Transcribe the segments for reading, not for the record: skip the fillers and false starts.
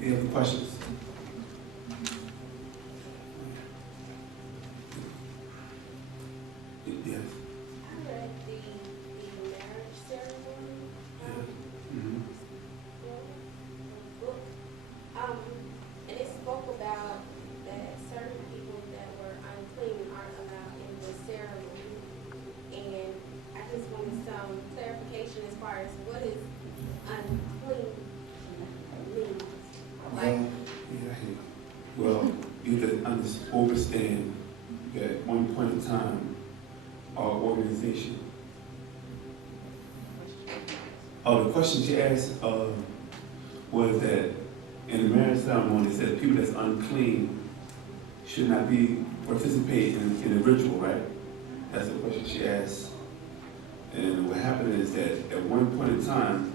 Any other questions? Yes. I read the marriage ceremony Mm-hmm. book, and it spoke about that certain people that were unclean aren't allowed in the ceremony. And I just wanted some clarification as far as what is unclean means. Like, Well, you have to understand that at one point in time, our organization. Oh, the question she asked was that in the marriage ceremony, it said people that's unclean should not be participating in the ritual, right? That's the question she asked. And what happened is that at one point in time,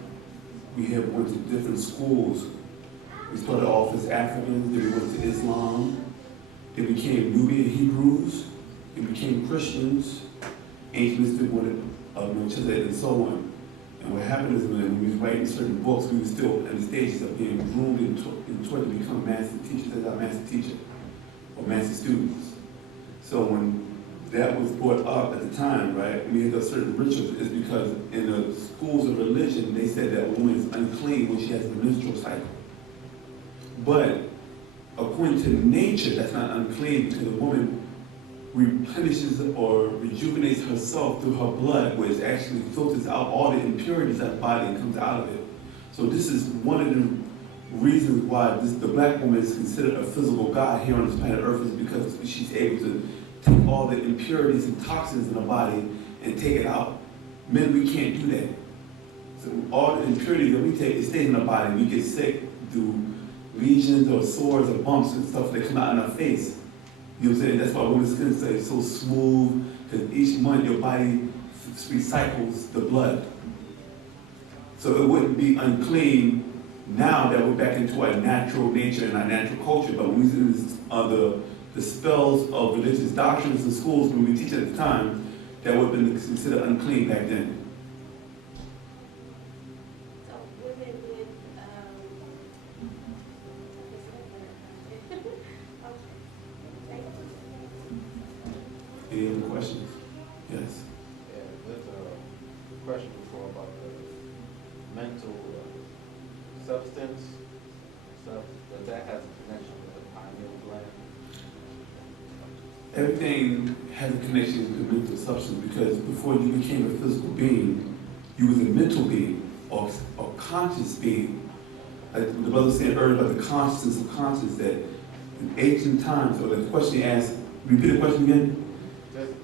we had went to different schools. We started off as Africans, then we went to Islam, then we became Nubian Hebrews, then we became Christians, ancient mystic of Melchizedek, and so on. And what happened is when we was writing certain books, we were still in the stages of being groomed and taught to become master teachers as our master teacher, or master students. So when that was brought up at the time, right, we had a certain rituals, is because in the schools of religion, they said that a woman is unclean when she has a menstrual cycle. But according to nature, that's not unclean because a woman replenishes or rejuvenates herself through her blood, which actually filters out all the impurities of the body and comes out of it. So this is one of the reasons why the black woman is considered a physical god here on this planet Earth, is because she's able to take all the impurities and toxins in the body and take it out. Men, we can't do that. So all the impurities that we take, it stays in the body. We get sick through lesions or sores or bumps and stuff that come out in our face. You know what I'm saying? That's why women's skin is so smooth, because each month your body recycles the blood. So it wouldn't be unclean now that we're back into our natural nature and our natural culture, but when we use the spells of religious doctrines in schools, when we teach at the time, that would have been considered unclean back then. so women with, Any other questions? Yes. Yeah, there's a question before about the mental substance stuff. Does that have a connection with the pineal gland? Everything has a connection with the mental substance, because before you became a physical being, you was a mental being or conscious being. Like the brother said earlier about the consciousness of conscience, that in ancient times, or the question he asked, repeat the question again?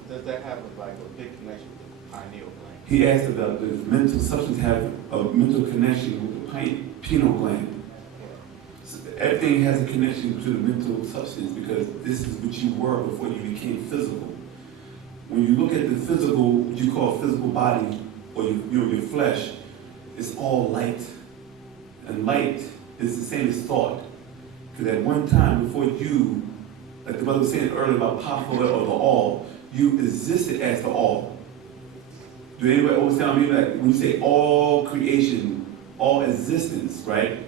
Does that have like a big connection with the pineal gland? He asked about does mental substance have a mental connection with the pineal gland? So everything has a connection to the mental substance, because this is what you were before you became physical. When you look at the physical, what you call physical body, or your flesh, it's all light. And light is the same as thought. Because at one time before you, like the brother was saying earlier about powerful or the all, you existed as the all. Do anybody understand me? Like when you say all creation, all existence, right?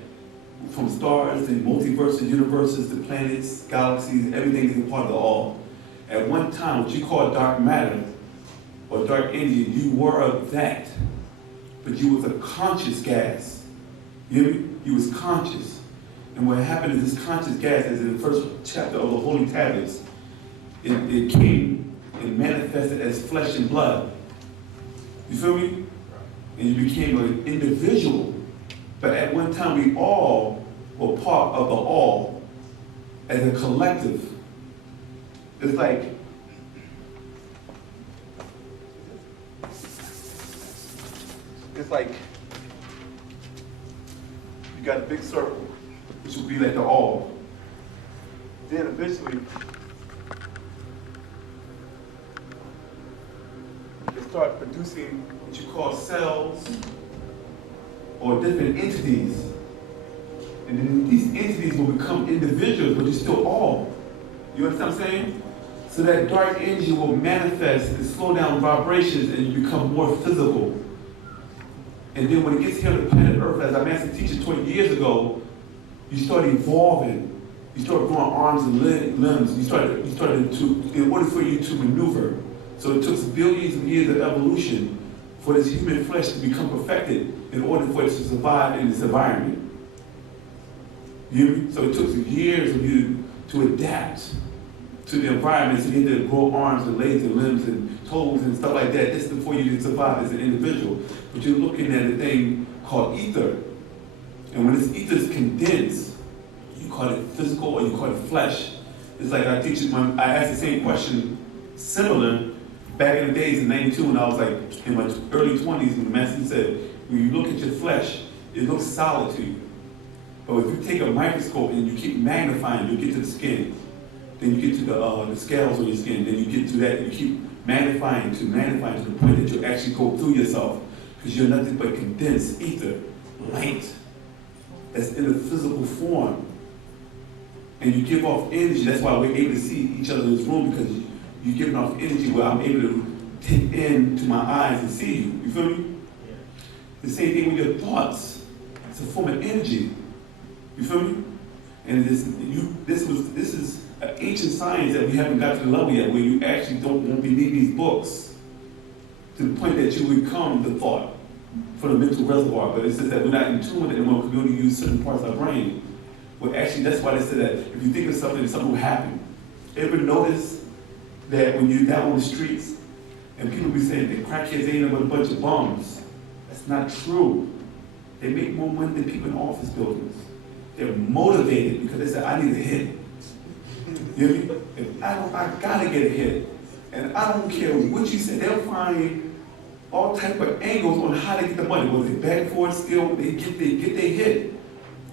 From stars to multiverses, universes, to planets, galaxies, everything is a part of the all. At one time, what you call dark matter or dark energy, you were of that, but you was a conscious gas. You hear me? You was conscious. And what happened is this conscious gas, as in the first chapter of the Holy Tablets, it came and manifested as flesh and blood. You feel me? And you became an individual. But at one time, we all were part of the all as a collective. It's like, you got a big circle, which will be like the all. Then eventually, you start producing what you call cells or different entities. And then these entities will become individuals, but you're still all. You understand what I'm saying? So that dark energy will manifest and slow down vibrations, and you become more physical. And then when it gets here on the planet Earth, as our master teacher 20 years ago, you start evolving. You start growing arms and limbs. You started to, in order for you to maneuver. So it took billions of years of evolution for this human flesh to become perfected in order for it to survive in this environment. You hear me? So it took years of you to adapt to the environment, so you had to grow arms and legs and limbs and toes and stuff like that. This is before you can survive as an individual. But you're looking at a thing called ether. And when this ether is condensed, you call it physical or you call it flesh. It's like I teach you, when I asked the same question, similar, back in the days in 92 when I was like in my early 20s, and the master said, when you look at your flesh, it looks solid to you. But if you take a microscope and you keep magnifying, you get to the skin. Then you get to the scales on your skin. Then you get to that, you keep magnifying to the point that you actually go through yourself. Because you're nothing but condensed ether, light, that's in a physical form. And you give off energy. That's why we're able to see each other in this room, because you're giving off energy where I'm able to take into my eyes and see you. You feel me? Yeah. The same thing with your thoughts. It's a form of energy. You feel me? And this is an ancient science that we haven't got to the level yet, where you actually won't be needing these books to the point that you become the thought for the mental reservoir. But it says that we're not in tune with it anymore because we only use certain parts of our brain. Well, actually, that's why they said that if you think of something will happen. Ever notice that when you're down on the streets and people be saying that crackheads ain't but a bunch of bums? That's not true. They make more money than people in office buildings. They're motivated because they say, I need a hit. You hear me? If I gotta get a hit. And I don't care what you say, they'll find all type of angles on how to get the money. Whether they back for it, still, they get their hit.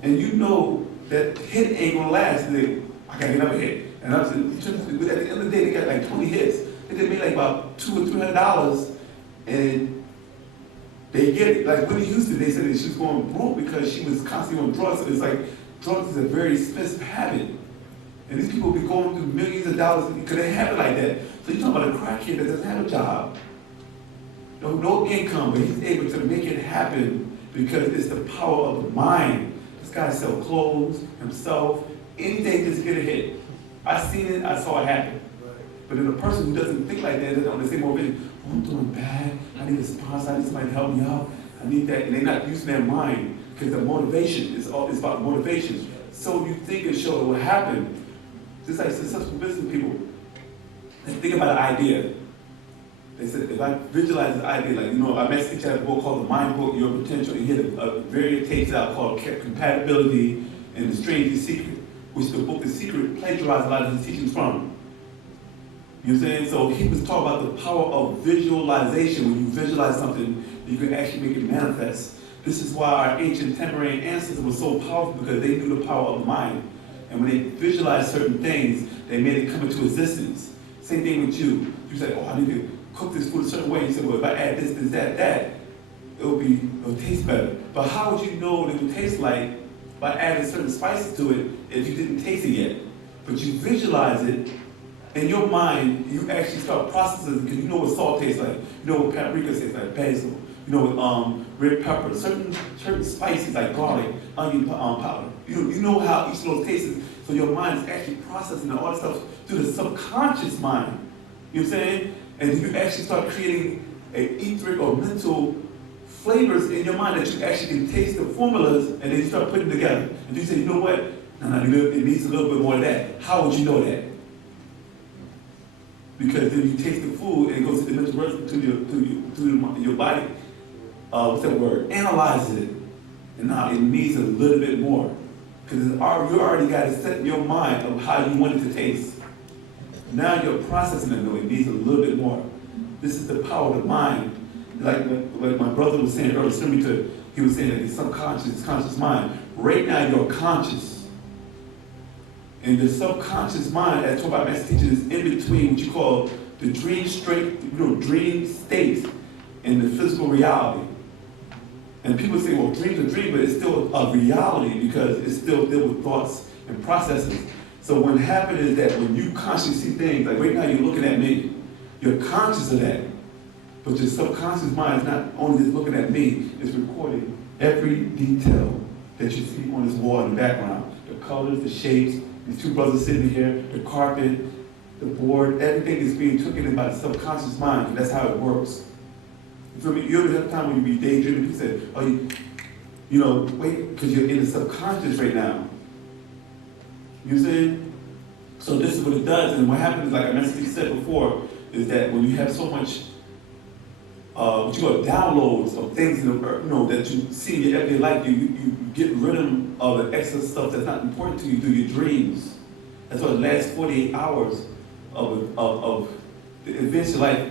And you know that hit ain't gonna last. I gotta get another hit. And at the end of the day, they got like 20 hits. They made like about $200 or $300, and they get it. Like Whitney Houston, they said that she was going broke because she was constantly on drugs. So it's like drugs is a very expensive habit. And these people be going through millions of dollars because they have it like that. So you're talking about a crackhead that doesn't have a job, no income, but he's able to make it happen because it's the power of the mind. This guy sells clothes, himself, anything just get a hit. I seen it, I saw it happen. But then a person who doesn't think like that, on the same motivation, oh, I'm doing bad, I need a sponsor, I need somebody to help me out, I need that, and they're not using their mind because the motivation is about motivation. So you think and show what happened. Just like successful business people, they think about an idea. They said, if I visualize an idea, like, I met each other a book called The Mind Book, Your Potential, and he had a very takes out called Compatibility and The Strangest Secret, which the book The Secret plagiarized a lot of his teachings from. You know what I'm saying? So he was talking about the power of visualization. When you visualize something, you can actually make it manifest. This is why our ancient Tamarian ancestors were so powerful, because they knew the power of the mind. And when they visualized certain things, they made it come into existence. Same thing with you. You say, oh, I need to cook this food a certain way. You say, well, if I add this, that, it'll taste better. But how would you know what it would taste like by adding certain spices to it if you didn't taste it yet? But you visualize it, in your mind, you actually start processing, because you know what salt tastes like. You know what paprika tastes like, basil. You know what red pepper, certain spices like garlic, onion powder. You know how each of those tastes. So your mind is actually processing all this stuff through the subconscious mind. You know what I'm saying? And you actually start creating an etheric or mental flavors in your mind that you actually can taste the formulas, and then you start putting them together. And you say, you know what? No, it needs a little bit more of that. How would you know that? Because then you taste the food and it goes to the mental reservoir, to your body. What's that word? Analyze it. And now it needs a little bit more. Because you already got it set in your mind of how you want it to taste. Now you're processing it, though. It needs a little bit more. This is the power of the mind. Like my brother was saying earlier, he was saying that it's subconscious, it's conscious mind. Right now you're conscious. And the subconscious mind, as taught by Master Teacher, is in between what you call the dream state and the physical reality. And people say, well, dreams are dreams, but it's still a reality because it's still dealt with thoughts and processes. So what happens is that when you consciously see things, like right now you're looking at me, you're conscious of that. But your subconscious mind is not only just looking at me, it's recording every detail that you see on this wall in the background. The colors, the shapes, these two brothers sitting here, the carpet, the board, everything is being taken in by the subconscious mind. That's how it works. You feel me? You ever have a time when you be daydreaming, you say, oh, you know, wait, because you're in the subconscious right now. You know what I'm saying? So this is what it does, and what happens, like I mentioned, said before, is that when you have so much, what you call downloads of things in the, you know, that you see in your everyday life, you get rid of the extra stuff that's not important to you through your dreams. That's why the last 48 hours of the events of life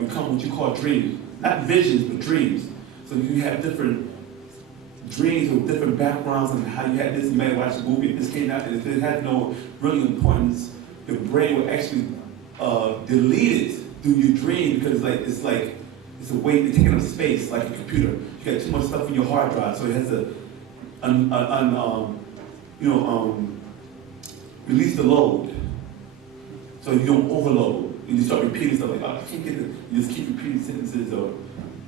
become what you call dreams. Not visions, but dreams. So you have different dreams with different backgrounds and how you had this. You might watch a movie, this came out, and if it had no really importance, the brain will actually delete it through your dream because it's a way to take up space, like a computer. You got too much stuff in your hard drive, so it has to release the load, so you don't overload. And you start repeating stuff like, oh, I can't get it. You just keep repeating sentences, or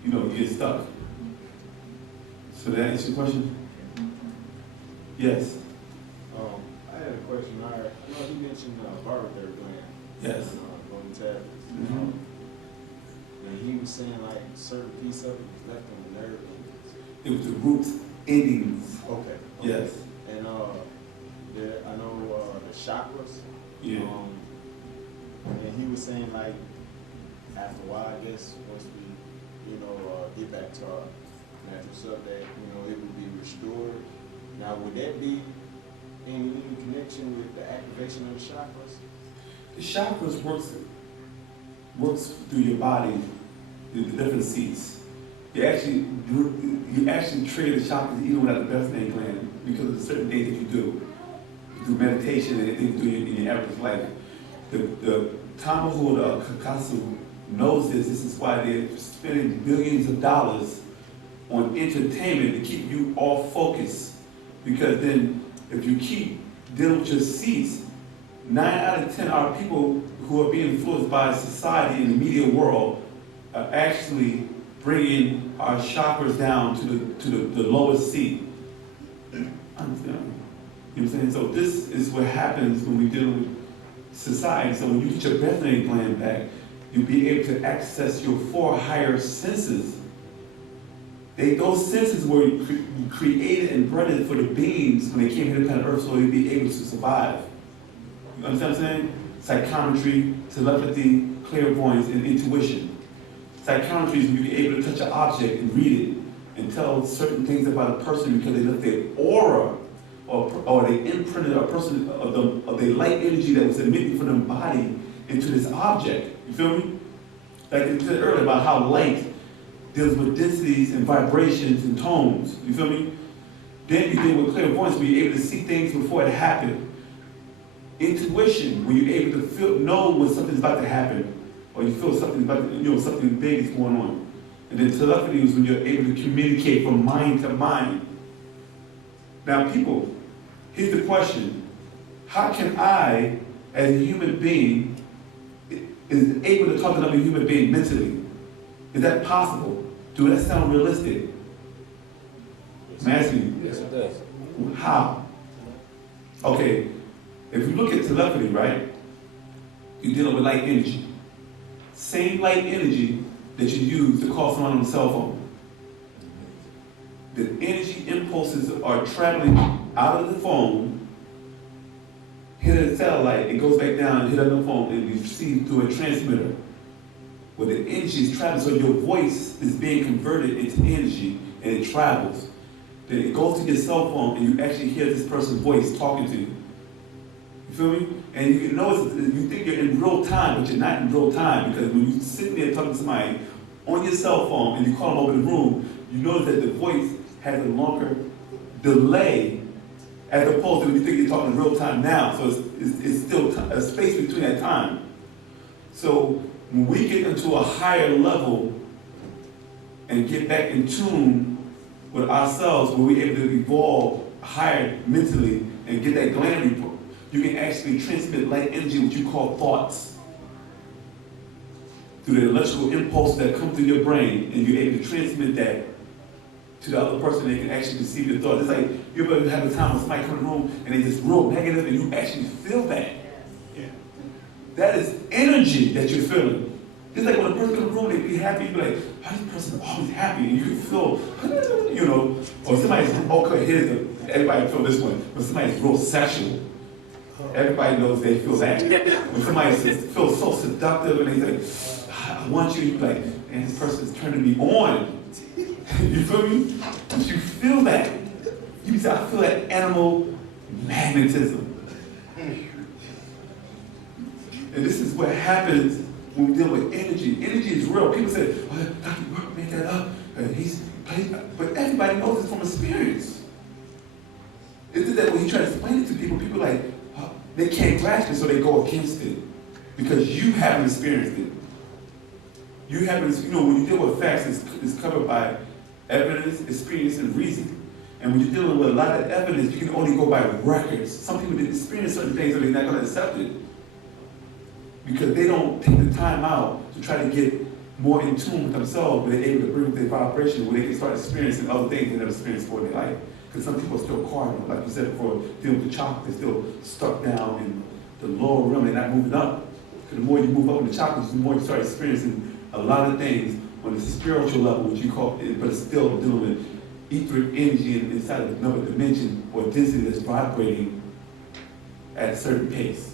you get stuck. So did that answer your question? Yes. I had a question. I know you mentioned barotheric gland. Yes. Going tablets. Mm-hmm. And he was saying like certain piece of it was left on the nerve endings. It was the root endings. Okay. Yes. And I know the chakras. Yeah. And he was saying like after a while, I guess once we get back to our natural self, that it would be restored. Now, would that be in connection with the activation of the chakras? The chakras works through your body, the different seats. You actually trigger the chakras even without the breath gland because of the certain things that you do. You do meditation and things you do in your average life. The Tamahu, the Kakasu, knows this. This is why they're spending billions of dollars on entertainment to keep you off focus. Because then, if you keep dealing with your seats, 9 out of 10 are people who are being influenced by society and the media world are actually bringing our chakras down to the lowest seat. Understand? You know what I'm saying? So this is what happens when we deal with society. So when you get your breathing gland back, you'll be able to access your 4 higher senses. Those senses were created and bred for the beings when they came here to planet Earth so they'd be able to survive. You understand what I'm saying? Psychometry, telepathy, clairvoyance, and intuition. Psychometry is when you're able to touch an object and read it and tell certain things about a person because they left their aura or they imprinted a person of the light energy that was emitting from their body into this object. You feel me? Like I said earlier about how light deals with densities and vibrations and tones. You feel me? Then you deal with clairvoyance where you're able to see things before it happened. Intuition, when you're able to know when something's about to happen, or you feel something something big is going on. And then telepathy is when you're able to communicate from mind to mind. Now, people, here's the question: how can I, as a human being, is able to talk to another human being mentally? Is that possible? Does that sound realistic? I'm asking you. Yes, it does. How? Okay, if you look at telepathy, right, you're dealing with light energy. Same light energy that you use to call someone on the cell phone. The energy impulses are traveling out of the phone, hit a satellite, it goes back down and hit another phone, and you see through a transmitter. Where the energy is traveling, so your voice is being converted into energy, and it travels. Then it goes to your cell phone, and you actually hear this person's voice talking to you. You feel me? And you notice, you think you're in real time, but you're not in real time, because when you sit there talking to somebody on your cell phone, and you call them over the room, you notice that the voice has a longer delay, as opposed to when you think you're talking in real time now. So it's still a space between that time. So when we get into a higher level and get back in tune with ourselves, when we're able to evolve higher mentally and get that gland report, you can actually transmit light energy, what you call thoughts, through the electrical impulse that come through your brain, and you're able to transmit that to the other person, they can actually receive your thoughts. It's like you ever have a time when somebody come in the room and they just real negative and you actually feel that. Yeah. That is energy that you're feeling. Just like when a person comes in the room, they be happy, you be like, why is this person always happy? And you can feel, you know, or somebody's, okay, everybody feel this one. When somebody's real sexual, everybody knows they feel that. When somebody feels so seductive and they say, I want you, you be like, and this person's turning me on. You feel me? But you feel that. You say, I feel that animal magnetism. And this is what happens when we deal with energy. Energy is real. People say, oh, Dr. Burke made that up. But everybody knows this from experience. Isn't that when you try to explain it to people, people like, oh, they can't grasp it, so they go against it. Because you haven't experienced it. You haven't, you know, when you deal with facts, it's covered by evidence, experience, and reason. And when you're dealing with a lot of evidence, you can only go by records. Some people didn't experience certain things, so they're not going to accept it. Because they don't take the time out to try to get more in tune with themselves, but they're able to bring their vibration where they can start experiencing other things they never experienced before in their life. Because some people are still cardinal, like you said before, dealing with the chakra, they're still stuck down in the lower realm, they're not moving up. Because the more you move up in the chakras, the more you start experiencing a lot of things on the spiritual level, which you call it, but it's still dealing with etheric energy inside of another dimension or density that's vibrating at a certain pace.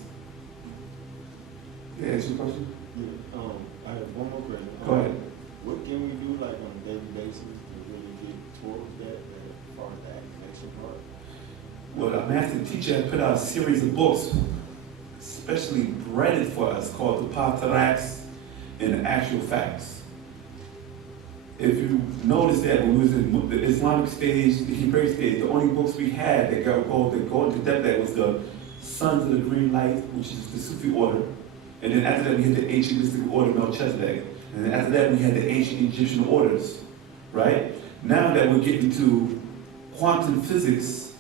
Yeah, ask your question? Yeah, I have one more question. Go ahead. What can we do like on a daily basis to really get towards that as far as that connection part? Well, our master teacher had put out a series of books, especially breaded for us, called the Pataraks and the Actual Facts. If you notice that when we was in the Islamic stage, the Hebrew stage, the only books we had that go into depth that was the Sons of the Green Light, which is the Sufi order. And then after that, we had the ancient mystical order Melchizedek. And then after that, we had the ancient Egyptian orders, right? Now that we're getting to quantum physics,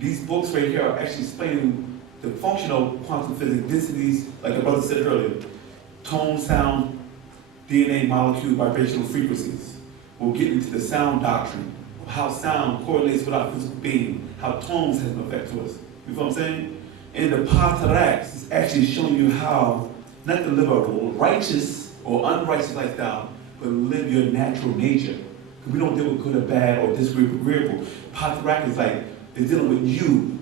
these books right here are actually explaining the functional quantum physics densities, like the brother said earlier, tone, sound, DNA, molecule, vibrational frequencies. We'll get into the sound doctrine, of how sound correlates with our physical being, how tones have an effect to us. You know what I'm saying? And the Pataraks is actually showing you how not to live a righteous or unrighteous lifestyle, but live your natural nature. Because we don't deal with good or bad or disagreeable. Patarak is like, they're dealing with you.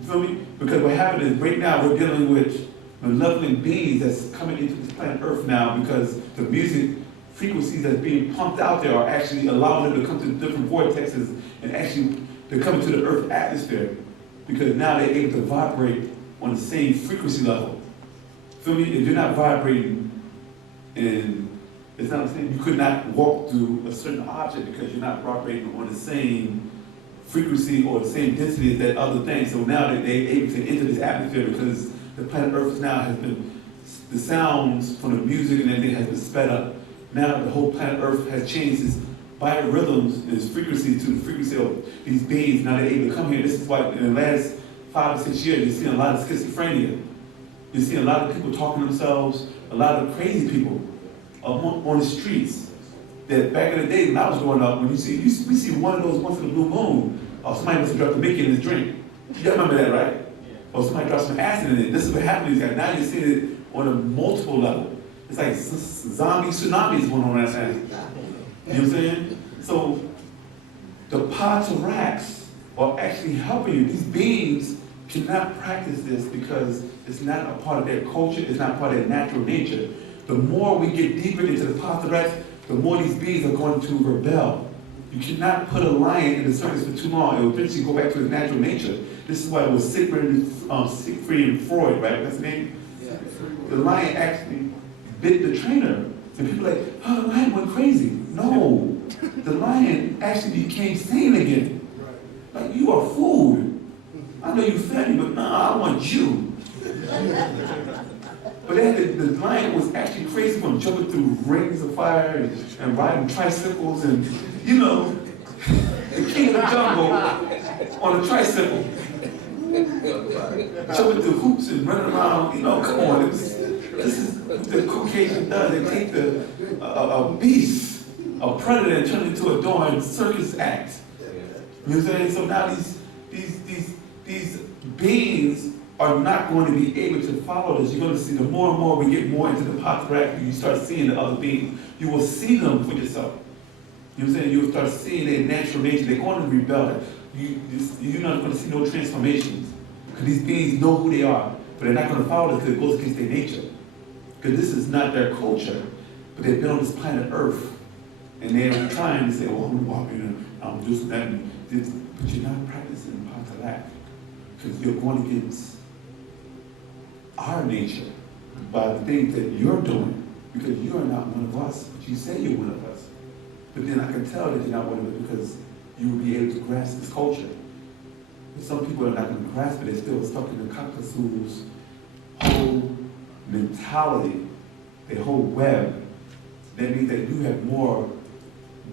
You feel me? Because what happened is right now we're dealing with malevolent beings that's coming into this planet Earth now because the music frequencies that's being pumped out there are actually allowing them to come to different vortexes and actually they're coming to the Earth atmosphere. Because now they're able to vibrate on the same frequency level. Feel me? If you're not vibrating, and it's not the same, you could not walk through a certain object because you're not vibrating on the same frequency or the same density as that other thing. So now that they're able to enter this atmosphere because the planet Earth now has been, the sounds from the music and everything has been sped up. Now the whole planet Earth has changed its biorhythms and its frequency to the frequency of these beings. Now they're able to come here. This is why in the last 5 or 6 years, you're seeing a lot of schizophrenia. You see a lot of people talking to themselves, a lot of crazy people on the streets. That back in the day when I was growing up, when we see one of those once in a blue moon, or somebody must have dropped a Mickey in his drink. You remember that, right? Yeah. Or somebody dropped some acid in it. This is what happened to these guys. Now you're seeing it on a multiple level. It's like zombie tsunamis going on right now. You know what I'm saying? So the Pataraks are actually helping you. These beings cannot practice this because it's not a part of their culture, it's not part of their natural nature. The more we get deeper into the Pataraks, the more these beings are going to rebel. You cannot put a lion in the circus for too long. It will eventually go back to its natural nature. This is why it was Siegfried and Freud, right? That's the name? Yeah. The lion actually bit the trainer. And people are like, oh, the lion went crazy. No, the lion actually became sane again. Like, you are food. I know you fed me, but nah, I want you. But then the lion was actually crazy from jumping through rings of fire and riding tricycles and, you know, the king of the jungle on a tricycle. Jumping through hoops and running around, you know, come on. This is what the Caucasian does. They take a beast a predator and turned into a darn circus act. You know what I'm saying? So now these beings are not going to be able to follow this. You're going to see the more and more we get more into the patriarchy, you start seeing the other beings. You will see them for yourself. You know what I'm saying? You'll start seeing their natural nature. They're going to rebel. You're not going to see no transformations. Because these beings know who they are. But they're not going to follow this because it goes against their nature. Because this is not their culture. But they've been on this planet Earth. And they're trying to say, well, I'm walking and this and that. And this. But you're not practicing Patarak. Because you're going against our nature by the things that you're doing, because you are not one of us, but you say you're one of us. But then I can tell that you're not one of us because you will be able to grasp this culture. But some people are not going to grasp it, they're still stuck in the Kakasu's whole mentality, their whole web. That means that you have more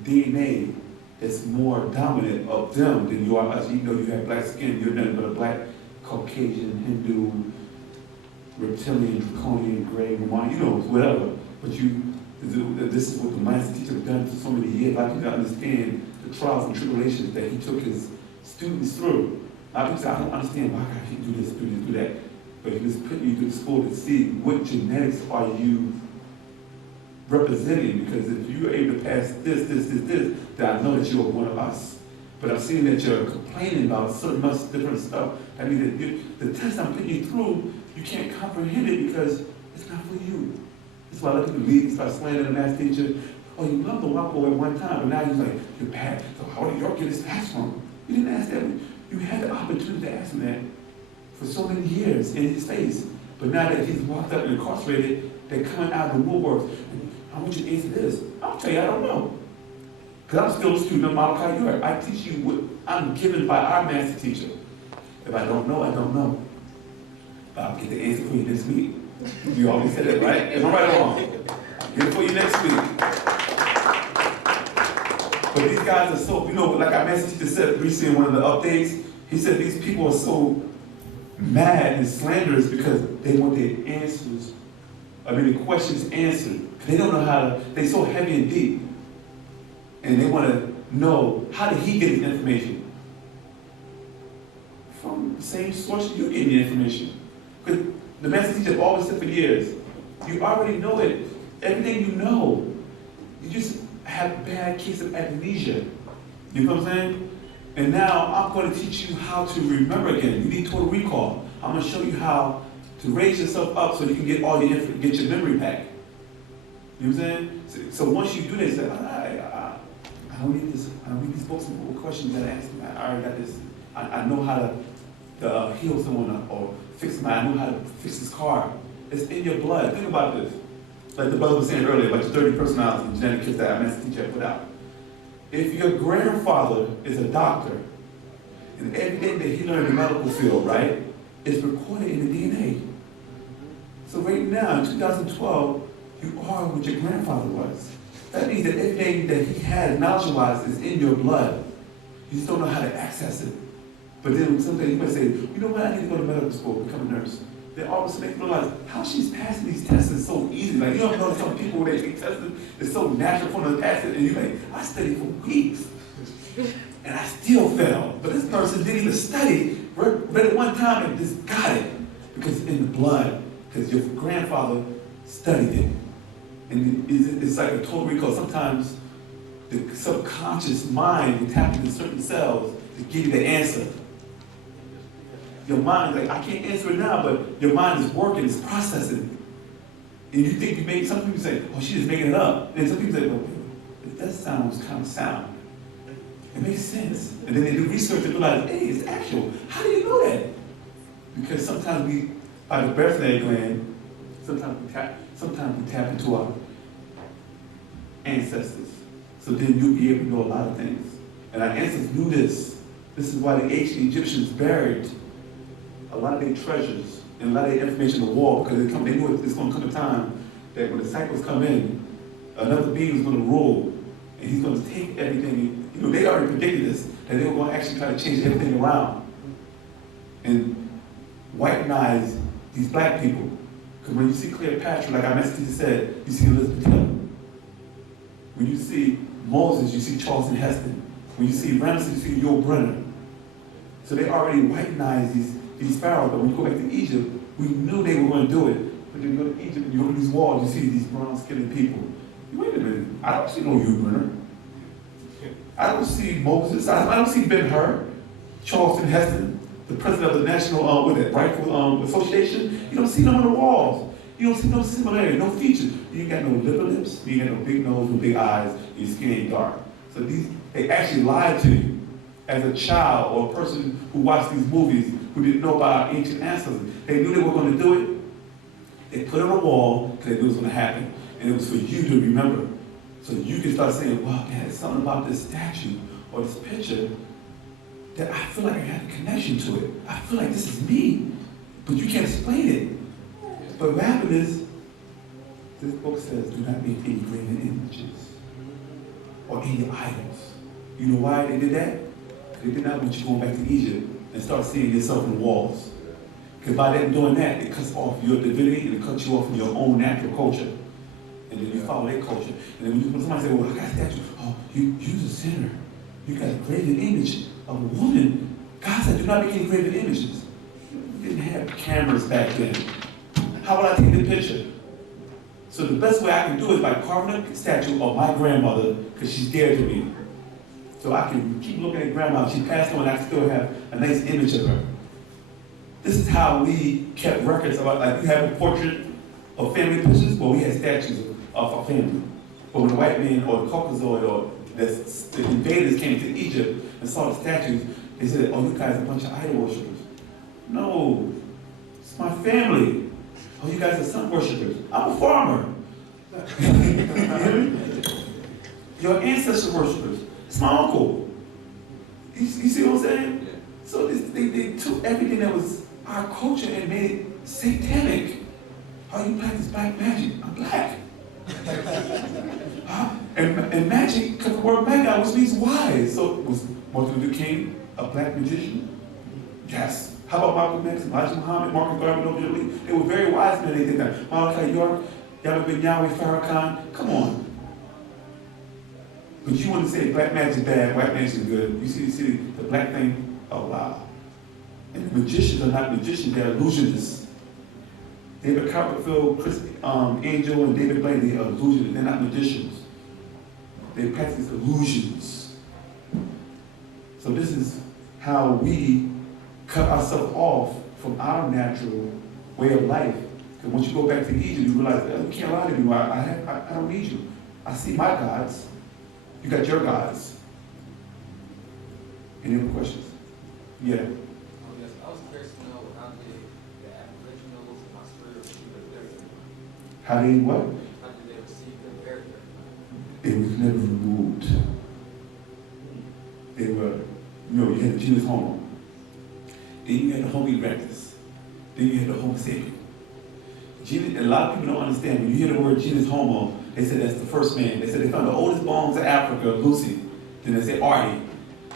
DNA that's more dominant of them than you are us. Even though you have black skin, you're nothing but a black, Caucasian, Hindu, reptilian, draconian, gray, Romani, you know, whatever. But this is what the master teacher has done for so many years. A lot of people don't understand the trials and tribulations that he took his students through. A lot of people say, I don't understand why I can't do this, do that. But he was putting you through school to see what genetics are you representing. Because if you're able to pass this, then I know that you're one of us. But I'm seeing that you're complaining about certain much different stuff. I mean, the test I'm putting you through, you can't comprehend it because it's not for you. That's why I let people leave and start slandering the math teacher. Oh, you loved the Wapo at one time, but now you're like, you're bad. So how did you get his pass from? You didn't ask that. You had the opportunity to ask him that for so many years in his face. But now that he's walked up and incarcerated, they're coming out of the woodworks. I want you to answer this. I'll tell you, I don't know. Because I'm still a student of Malachi York. I teach you what I'm given by our master teacher. If I don't know, I don't know. But I'll get the answer for you next week. You always said that, right? Am I right or wrong? I'll get it for you next week. But these guys are so, you know, like our master teacher said recently in one of the updates, he said these people are so mad and slanderous because they want their answers, the questions answered. They don't know how to, they're so heavy and deep. And they want to know, how did he get his information? From the same source you're getting the information. Because the master teacher always said for years, you already know it. Everything you know. You just have a bad case of amnesia. You know what I'm saying? And now I'm going to teach you how to remember again. You need total recall. I'm going to show you how to raise yourself up so you can get all your get your memory back. You know what I'm saying? So once you do this, I don't need this. I don't need these books. What questions you gotta ask me? I already got this. I know how to heal someone or fix somebody. I know how to fix this car. It's in your blood. Think about this. Like the brother was saying earlier about your 30 personalities, genetic kits that our master teacher put out. If your grandfather is a doctor, and everything that he learned in the medical field, right, is recorded in the DNA. So right now, in 2012, you are what your grandfather was. That means that everything that he had knowledge-wise is in your blood. You just don't know how to access it. But then someday you might say, you know what, I need to go to medical school, become a nurse. Then all of a sudden they realize how she's passing these tests is so easy. Like, you don't know some people when they take tests, it's so natural for them to pass it, and you're like, I studied for weeks, and I still failed. But this person didn't even study, read it one time and just got it, because it's in the blood, because your grandfather studied it. And it's like a total recall. Sometimes the subconscious mind will tap into certain cells to give you the answer. Your mind, like, I can't answer it now, but your mind is working, it's processing. And you think you made, some people say, oh, she's just making it up. And some people say, well, that sounds kind of sound. It makes sense. And then they do research and realize, hey, it's actual. How do you know that? Because sometimes we, by the breath-leg gland, sometimes we tap into our ancestors. So then you'll be able to know a lot of things. And our ancestors knew this. This is why the ancient Egyptians buried a lot of their treasures and a lot of their information on the wall, because they knew it's going to come a time that when the disciples come in, another being is going to rule, and he's going to take everything. You know, they already predicted this, that they were going to actually try to change everything around and whitenize these black people. Because when you see Cleopatra, like our master teacher said, you see Elizabeth Taylor. When you see Moses, you see Charlton Heston. When you see Ramses, you see Yul Brynner. So they already whitenized these pharaohs, but when you go back to Egypt, we knew they were going to do it. But then you go to Egypt and you go to these walls, you see these brown-skinned people. Wait a minute, I don't see no Yul Brynner. I don't see Moses. I don't see Ben-Hur, Charlton Heston, the president of the National Rifle Association. You don't see them on the walls. You don't see no similarity, no features. You ain't got no lip lips. You ain't got no big nose, no big eyes. Your skin ain't dark. So they actually lied to you as a child or a person who watched these movies who didn't know about ancient ancestors. They knew they were going to do it. They put it on a wall because they knew it was going to happen. And it was for you to remember. So you can start saying, wow, there's something about this statue or this picture that I feel like I had a connection to it. I feel like this is me, but you can't explain it. But what happened is, this book says, do not make any graven images or any idols. You know why they did that? They did not want you going back to Egypt and start seeing yourself in the walls. Because by them doing that, it cuts off your divinity and it cuts you off from your own natural culture. And then you follow their culture. And then when somebody says, well, I got a statue. Oh, you're a sinner. You got a graven image of a woman. God said, do not make any graven images. You didn't have cameras back then. How about I take the picture? So the best way I can do it is by carving a statue of my grandmother, because she's dear to me. So I can keep looking at grandma. She passed on, I still have a nice image of her. This is how we kept records about, like you have a portrait of family pictures, well, we had statues of our family. But when the white man or the Caucasoid or the invaders came to Egypt and saw the statues, they said, oh, you guys are a bunch of idol worshippers. No, it's my family. Oh, you guys are sun worshippers. I'm a farmer. Your ancestor worshippers. It's my uncle. You see what I'm saying? Yeah. So they took everything that was our culture and made it satanic. Oh, you practice black magic. I'm black. And magic, because the word magi, which means wise. So was Martin Luther King a black magician? Yes. How about Malcolm X, Elijah Muhammad, Marcus Garvey? They were very wise men. They did that. Malachi York, Yahweh Ben Yahweh, Farrakhan. Come on. But you want to say black magic's bad, white magic's good. You see the black thing? Oh, wow. And the magicians are not magicians, they're illusionists. David Copperfield, Chris Angel, and David Blaine, they are illusionists. They're not magicians. They practice illusions. So this is how we cut ourselves off from our natural way of life. Because once you go back to Egypt, you realize, oh, you can't lie to me. I don't need you. I see my gods. You got your gods. Any other questions? Yeah. Yes, I was curious to know how did the Aboriginals in Australia receive their heritage? How did what? How did they receive their heritage? It was never removed. They were, you had the genus Homo. Then you had the Homo erectus. Then you had the Homo sapien. A lot of people don't understand. When you hear the word genus Homo, they said that's the first man. They said they found the oldest bones of Africa, Lucy. Then they said Artie.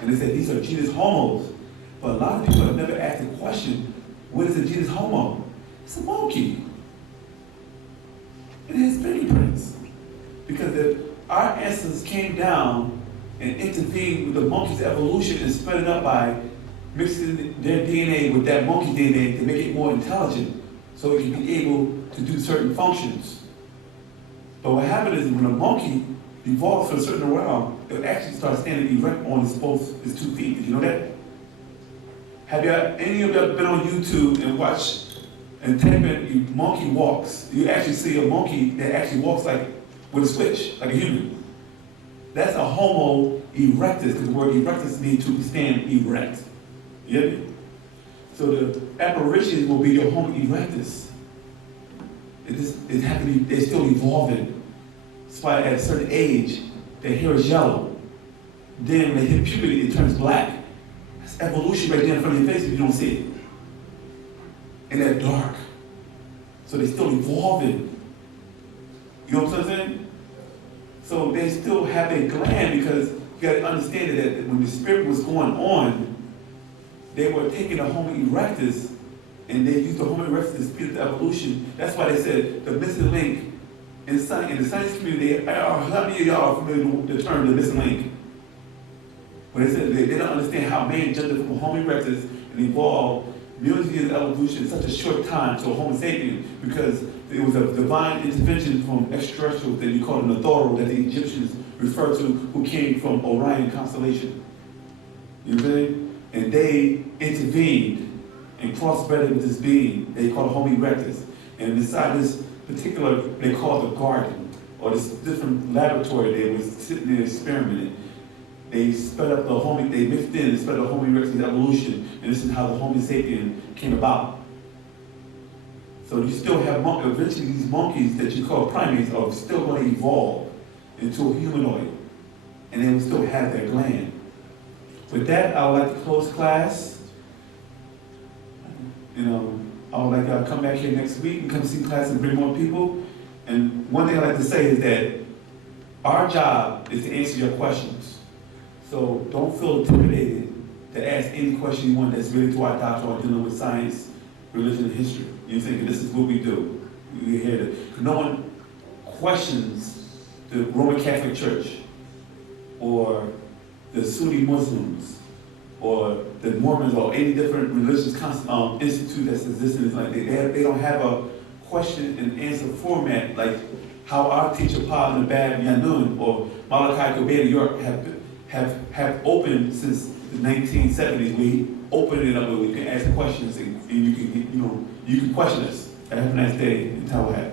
And they said these are genus Homos. But a lot of people have never asked the question, what is a genus Homo? It's a monkey. It has fingerprints. Because our ancestors came down and intervened with the monkey's evolution and spread it up by mixing their DNA with that monkey DNA to make it more intelligent so it can be able to do certain functions. But what happened is when a monkey evolved for a certain realm, it would actually start standing erect on its 2 feet. Did you know that? Have any of you been on YouTube and watched and type in monkey walks? You actually see a monkey that actually walks like with a switch, like a human. That's a Homo erectus, because the word erectus means to stand erect. You hear me? So the apparitions will be your Homo erectus. They're still evolving. That's why at a certain age, their hair is yellow. Then when they hit puberty, it turns black. That's evolution right there in front of your face if you don't see it. And they're dark. So they're still evolving. You know what I'm saying? So they still have a gland, because you got to understand that when the spirit was going on, they were taking the Homo erectus and they used the Homo erectus to speed up the evolution. That's why they said the missing link in the science community, how many of y'all are familiar with the term the missing link? But they said they don't understand how man jumped from Homo erectus and evolved millions of years of evolution in such a short time to a Homo sapien, because it was a divine intervention from extraterrestrials that you call an Athoro, that the Egyptians refer to, who came from Orion constellation. You know what I'm saying? And they intervened and crossbred with this being they call Homo erectus. And inside this particular, they call it a garden, or this different laboratory they was sitting there experimenting. They sped up they mixed in and sped up Homo erectus evolution, and this is how the Homo sapien came about. So you still have, eventually these monkeys that you call primates are still going to evolve into a humanoid, and they will still have their gland. With that, I would like to close class. You know, I would like to come back here next week and come see class and bring more people. And one thing I like to say is that our job is to answer your questions. So don't feel intimidated to ask any question you want that's related to our doctrine or dealing with science, religion, and history. You're thinking this is what we do. We're here to, no one questions the Roman Catholic Church or the Sunni Muslims or the Mormons or any different religious institute that's existing. Like they don't have a question and answer format like how our teacher Paul and the Bab Yanun or Malachi Kobe York have opened since the 1970s. We opened it up where we can ask questions and you can question us. Have a nice day in Taiwan.